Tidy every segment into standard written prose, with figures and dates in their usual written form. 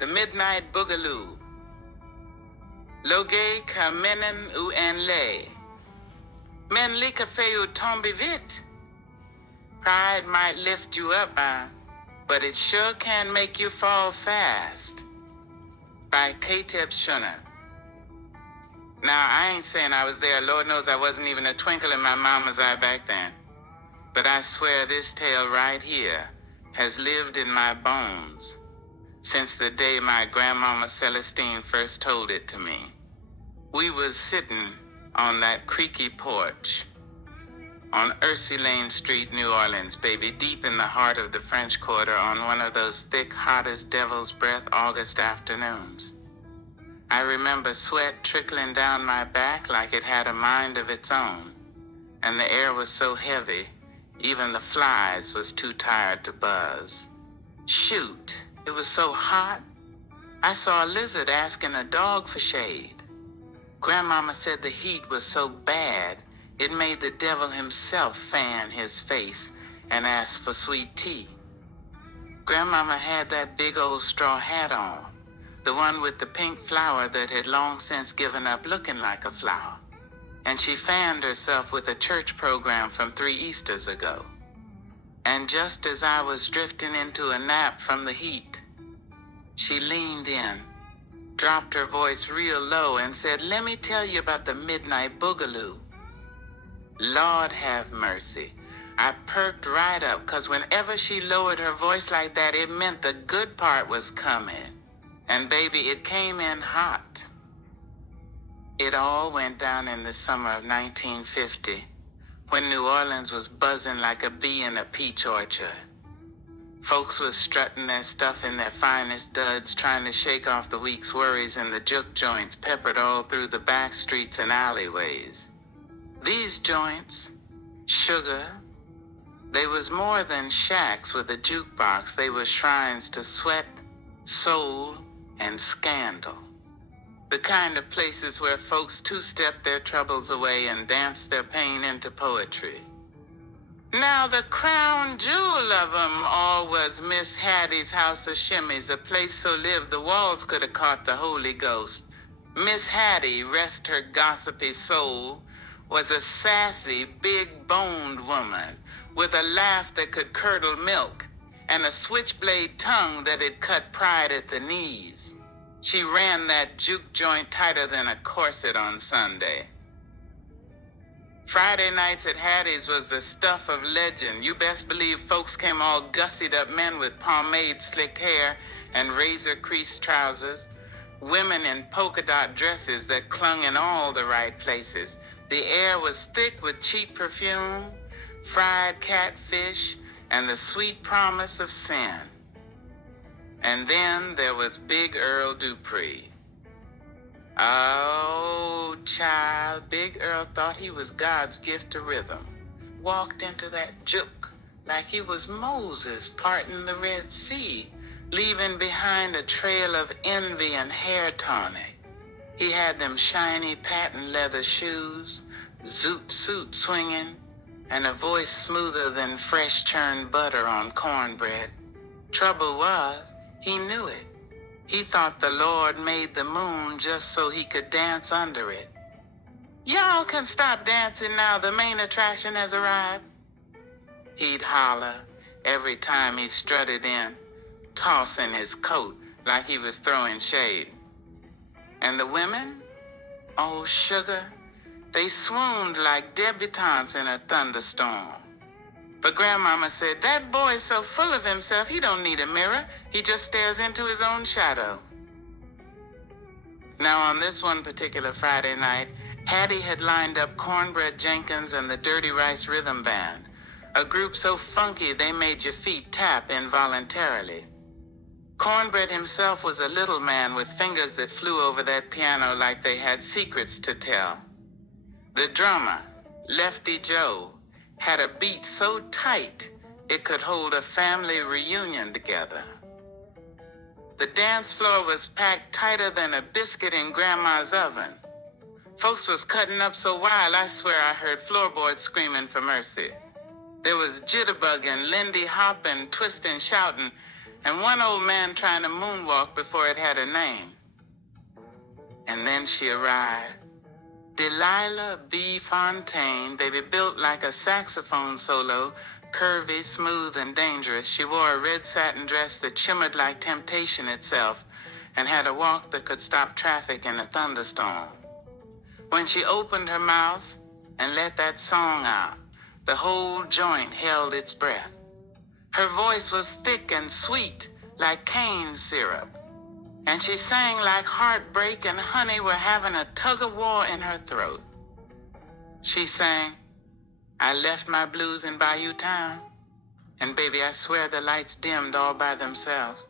the Midnight Boogaloo. Loge kamenen u en le. Men lika feu tombi vit. Pride might lift you up, but it sure can make you fall fast. By Kateb Shunner. Now, I ain't saying I was there. Lord knows I wasn't even a twinkle in my mama's eye back then. But I swear this tale right here has lived in my bones since the day my grandmama Celestine first told it to me. We was sitting on that creaky porch on Ursulane Street, New Orleans, baby, deep in the heart of the French Quarter on one of those thick, hot as devil's breath August afternoons. I remember sweat trickling down my back like it had a mind of its own, and the air was so heavy, even the flies was too tired to buzz. Shoot, it was so hot, I saw a lizard asking a dog for shade. Grandmama said the heat was so bad, it made the devil himself fan his face and ask for sweet tea. Grandmama had that big old straw hat on, the one with the pink flower that had long since given up looking like a flower, and she fanned herself with a church program from 3 Easters ago. And just as I was drifting into a nap from the heat, she leaned in, dropped her voice real low and said, "Let me tell you about the Midnight Boogaloo." Lord have mercy. I perked right up, 'cause whenever she lowered her voice like that, it meant the good part was coming. And baby, it came in hot. It all went down in the summer of 1950, when New Orleans was buzzing like a bee in a peach orchard. Folks was strutting their stuff in their finest duds, trying to shake off the week's worries in the juke joints peppered all through the back streets and alleyways. These joints, sugar, they was more than shacks with a jukebox. They were shrines to sweat, soul, and scandal. The kind of places where folks two-step their troubles away and dance their pain into poetry. Now the crown jewel of 'em all was Miss Hattie's House of Shimmies, a place so lived the walls could have caught the Holy Ghost. Miss Hattie, rest her gossipy soul, was a sassy, big-boned woman with a laugh that could curdle milk and a switchblade tongue that had cut pride at the knees. She ran that juke joint tighter than a corset on Sunday. Friday nights at Hattie's was the stuff of legend. You best believe folks came all gussied up men with pomade-slicked hair and razor-creased trousers, women in polka-dot dresses that clung in all the right places. The air was thick with cheap perfume, fried catfish, and the sweet promise of sin. And then there was Big Earl Dupree. Oh, child, Big Earl thought he was God's gift to rhythm. Walked into that juke like he was Moses parting the Red Sea, leaving behind a trail of envy and hair tonic. He had them shiny patent leather shoes, zoot suit swinging, and a voice smoother than fresh churned butter on cornbread. Trouble was, he knew it. He thought the Lord made the moon just so he could dance under it. "Y'all can stop dancing now, the main attraction has arrived," he'd holler every time he strutted in, tossing his coat like he was throwing shade. And the women? Oh, sugar, they swooned like debutantes in a thunderstorm. But Grandmama said, "That boy's so full of himself, he don't need a mirror. He just stares into his own shadow." Now, on this one particular Friday night, Hattie had lined up Cornbread Jenkins and the Dirty Rice Rhythm Band, a group so funky they made your feet tap involuntarily. Cornbread himself was a little man with fingers that flew over that piano like they had secrets to tell. The drummer, Lefty Joe, had a beat so tight it could hold a family reunion together. The dance floor was packed tighter than a biscuit in Grandma's oven. Folks was cutting up so wild I swear I heard floorboards screaming for mercy. There was jitterbugging, Lindy hopping, twisting, shouting, and one old man trying to moonwalk before it had a name. And then she arrived. Delilah B. Fontaine, baby, built like a saxophone solo, curvy, smooth, and dangerous. She wore a red satin dress that shimmered like temptation itself and had a walk that could stop traffic in a thunderstorm. When she opened her mouth and let that song out, the whole joint held its breath. Her voice was thick and sweet like cane syrup, and she sang like heartbreak and honey were having a tug-of-war in her throat. She sang, I left my blues in Bayou Town, and baby, I swear the lights dimmed all by themselves.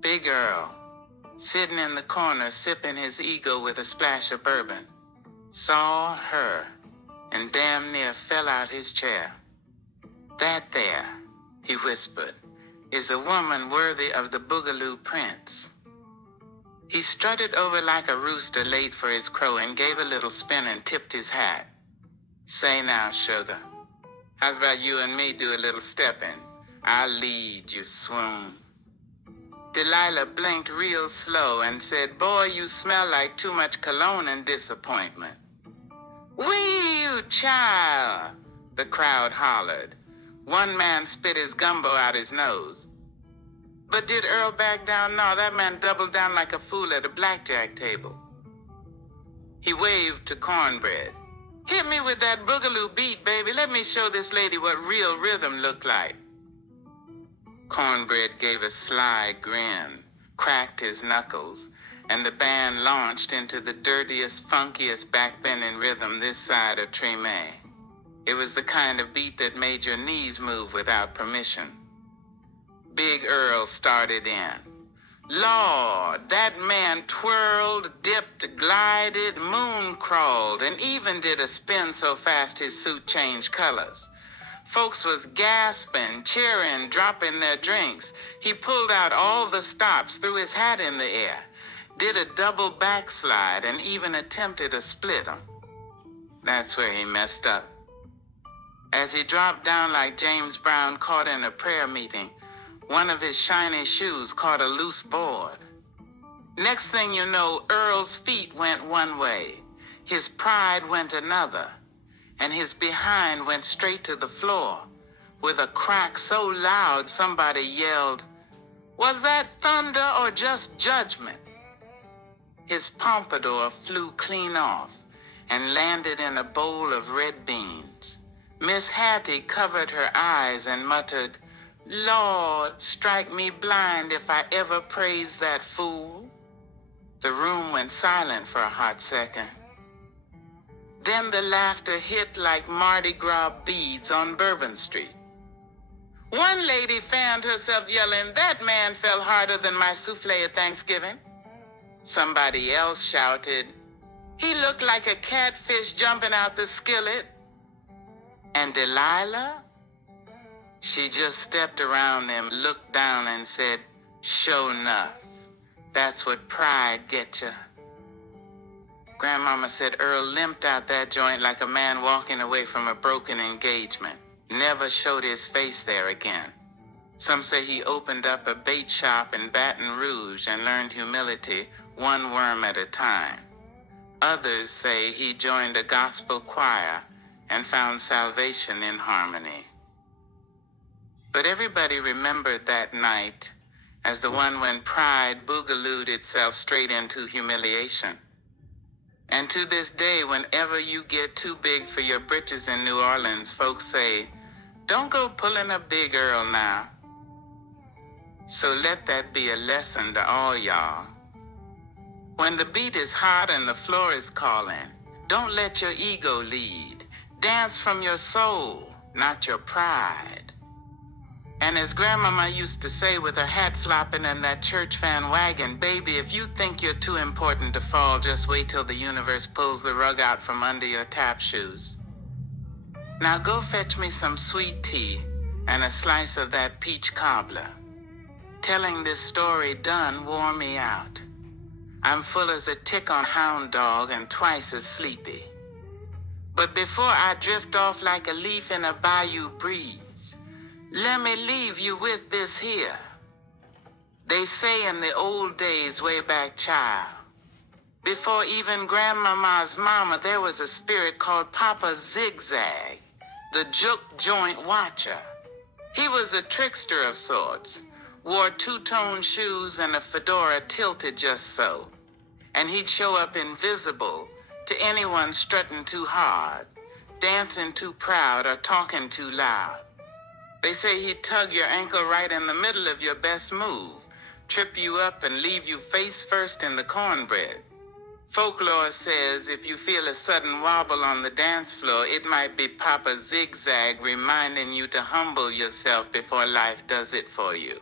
Big Earl, sitting in the corner sipping his ego with a splash of bourbon, saw her and damn near fell out his chair. That there, he whispered, is a woman worthy of the Boogaloo Prince. He strutted over like a rooster late for his crow and gave a little spin and tipped his hat. Say now, sugar, how's about you and me do a little stepping? I'll lead you, swoon. Delilah blinked real slow and said, boy, you smell like too much cologne and disappointment. Wee, you child, the crowd hollered. One man spit his gumbo out his nose. But did Earl back down? No, that man doubled down like a fool at a blackjack table. He waved to Cornbread. Hit me with that boogaloo beat, baby. Let me show this lady what real rhythm looked like. Cornbread gave a sly grin, cracked his knuckles, and the band launched into the dirtiest, funkiest backbending rhythm this side of Tremay. It was the kind of beat that made your knees move without permission. Big Earl started in. Lord, that man twirled, dipped, glided, moon crawled, and even did a spin so fast his suit changed colors. Folks was gasping, cheering, dropping their drinks. He pulled out all the stops, threw his hat in the air, did a double backslide, and even attempted a split 'em. That's where he messed up. As he dropped down like James Brown caught in a prayer meeting, one of his shiny shoes caught a loose board. Next thing you know, Earl's feet went one way, his pride went another, and his behind went straight to the floor with a crack so loud somebody yelled, was that thunder or just judgment? His pompadour flew clean off and landed in a bowl of red beans. Miss Hattie covered her eyes and muttered, Lord, strike me blind if I ever praise that fool. The room went silent for a hot second. Then the laughter hit like Mardi Gras beads on Bourbon Street. One lady fanned herself yelling, that man fell harder than my souffle at Thanksgiving. Somebody else shouted, he looked like a catfish jumping out the skillet. And Delilah? She just stepped around him, looked down and said, sure enough, that's what pride gets you. Grandmama said Earl limped out that joint like a man walking away from a broken engagement. Never showed his face there again. Some say he opened up a bait shop in Baton Rouge and learned humility one worm at a time. Others say he joined a gospel choir and found salvation in harmony. But everybody remembered that night as the one when pride boogalooed itself straight into humiliation. And to this day, whenever you get too big for your britches in New Orleans, folks say, don't go pulling a Big Earl now. So let that be a lesson to all y'all. When the beat is hot and the floor is calling, don't let your ego lead. Dance from your soul, not your pride. And as Grandmama used to say with her hat flopping and that church fan wagon, baby, if you think you're too important to fall, just wait till the universe pulls the rug out from under your tap shoes. Now go fetch me some sweet tea and a slice of that peach cobbler. Telling this story done wore me out. I'm full as a tick on hound dog and twice as sleepy. But before I drift off like a leaf in a bayou breeze, let me leave you with this here. They say in the old days, way back, child, before even Grandmama's mama, there was a spirit called Papa Zigzag, the juke joint watcher. He was a trickster of sorts, wore two-tone shoes and a fedora tilted just so, and he'd show up invisible to anyone strutting too hard, dancing too proud, or talking too loud. They say he'd tug your ankle right in the middle of your best move, trip you up and leave you face first in the cornbread. Folklore says if you feel a sudden wobble on the dance floor, it might be Papa Zigzag reminding you to humble yourself before life does it for you.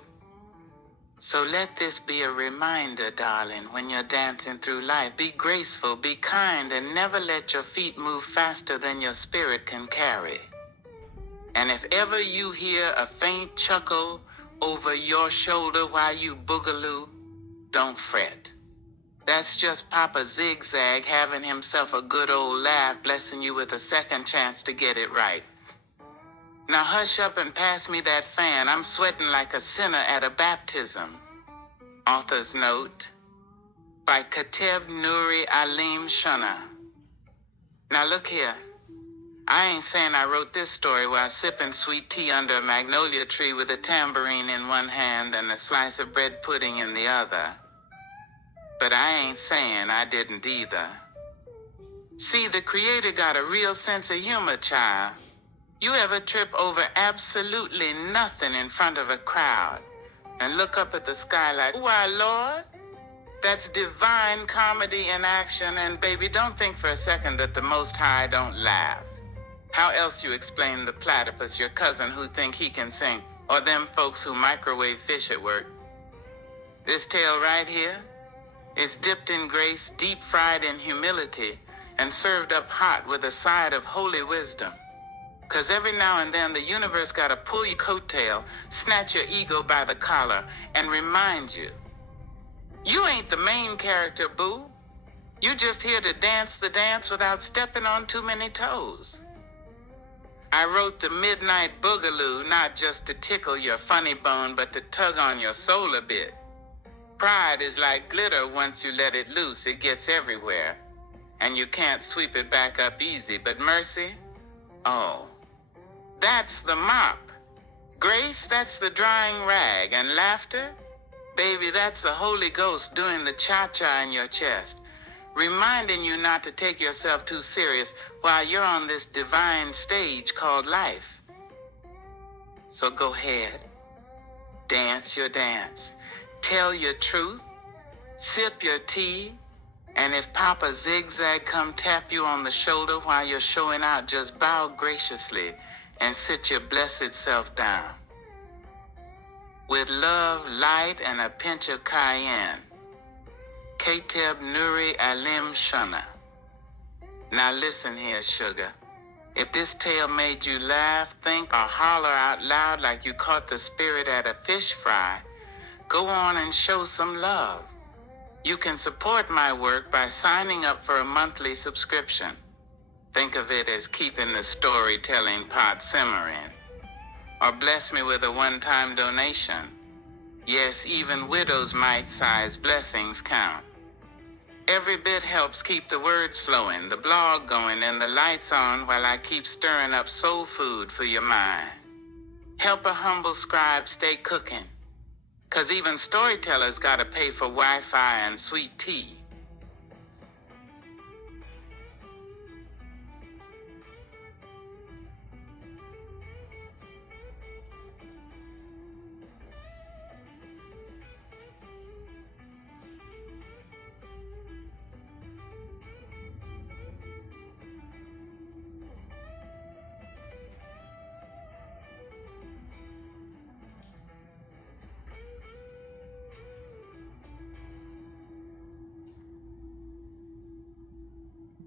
So let this be a reminder, darling, when you're dancing through life. Be graceful, be kind, and never let your feet move faster than your spirit can carry. And if ever you hear a faint chuckle over your shoulder while you boogaloo, don't fret. That's just Papa Zigzag having himself a good old laugh, blessing you with a second chance to get it right. Now hush up and pass me that fan. I'm sweating like a sinner at a baptism. Author's note by Kateb Nuri Alim Shana. Now look here. I ain't saying I wrote this story while sipping sweet tea under a magnolia tree with a tambourine in one hand and a slice of bread pudding in the other. But I ain't saying I didn't either. See, the Creator got a real sense of humor, child. You ever trip over absolutely nothing in front of a crowd and look up at the sky like, why, Lord? That's divine comedy in action, and baby, don't think for a second that the Most High don't laugh. How else you explain the platypus, your cousin who think he can sing, or them folks who microwave fish at work? This tale right here is dipped in grace, deep fried in humility, and served up hot with a side of holy wisdom. 'Cause every now and then the universe gotta pull your coattail, snatch your ego by the collar, and remind you, you ain't the main character, boo. You just here to dance the dance without stepping on too many toes. I wrote the Midnight Boogaloo not just to tickle your funny bone, but to tug on your soul a bit. Pride is like glitter. Once you let it loose, it gets everywhere, and you can't sweep it back up easy. But mercy, oh, that's the mop. Grace, that's the drying rag. And laughter, baby, that's the Holy Ghost doing the cha-cha in your chest, reminding you not to take yourself too serious while you're on this divine stage called life. So go ahead, dance your dance. Tell your truth, sip your tea, and if Papa Zigzag come tap you on the shoulder while you're showing out, just bow graciously and sit your blessed self down. With love, light, and a pinch of cayenne, Kateb Nuri Alim Shana. Now listen here, sugar. If this tale made you laugh, think, or holler out loud like you caught the spirit at a fish fry, go on and show some love. You can support my work by signing up for a monthly subscription. Think of it as keeping the storytelling pot simmering. Or bless me with a one-time donation. Yes, even widows' mite-sized blessings count. Every bit helps keep the words flowing, the blog going, and the lights on while I keep stirring up soul food for your mind. Help a humble scribe stay cooking. 'Cause even storytellers gotta pay for Wi-Fi and sweet tea.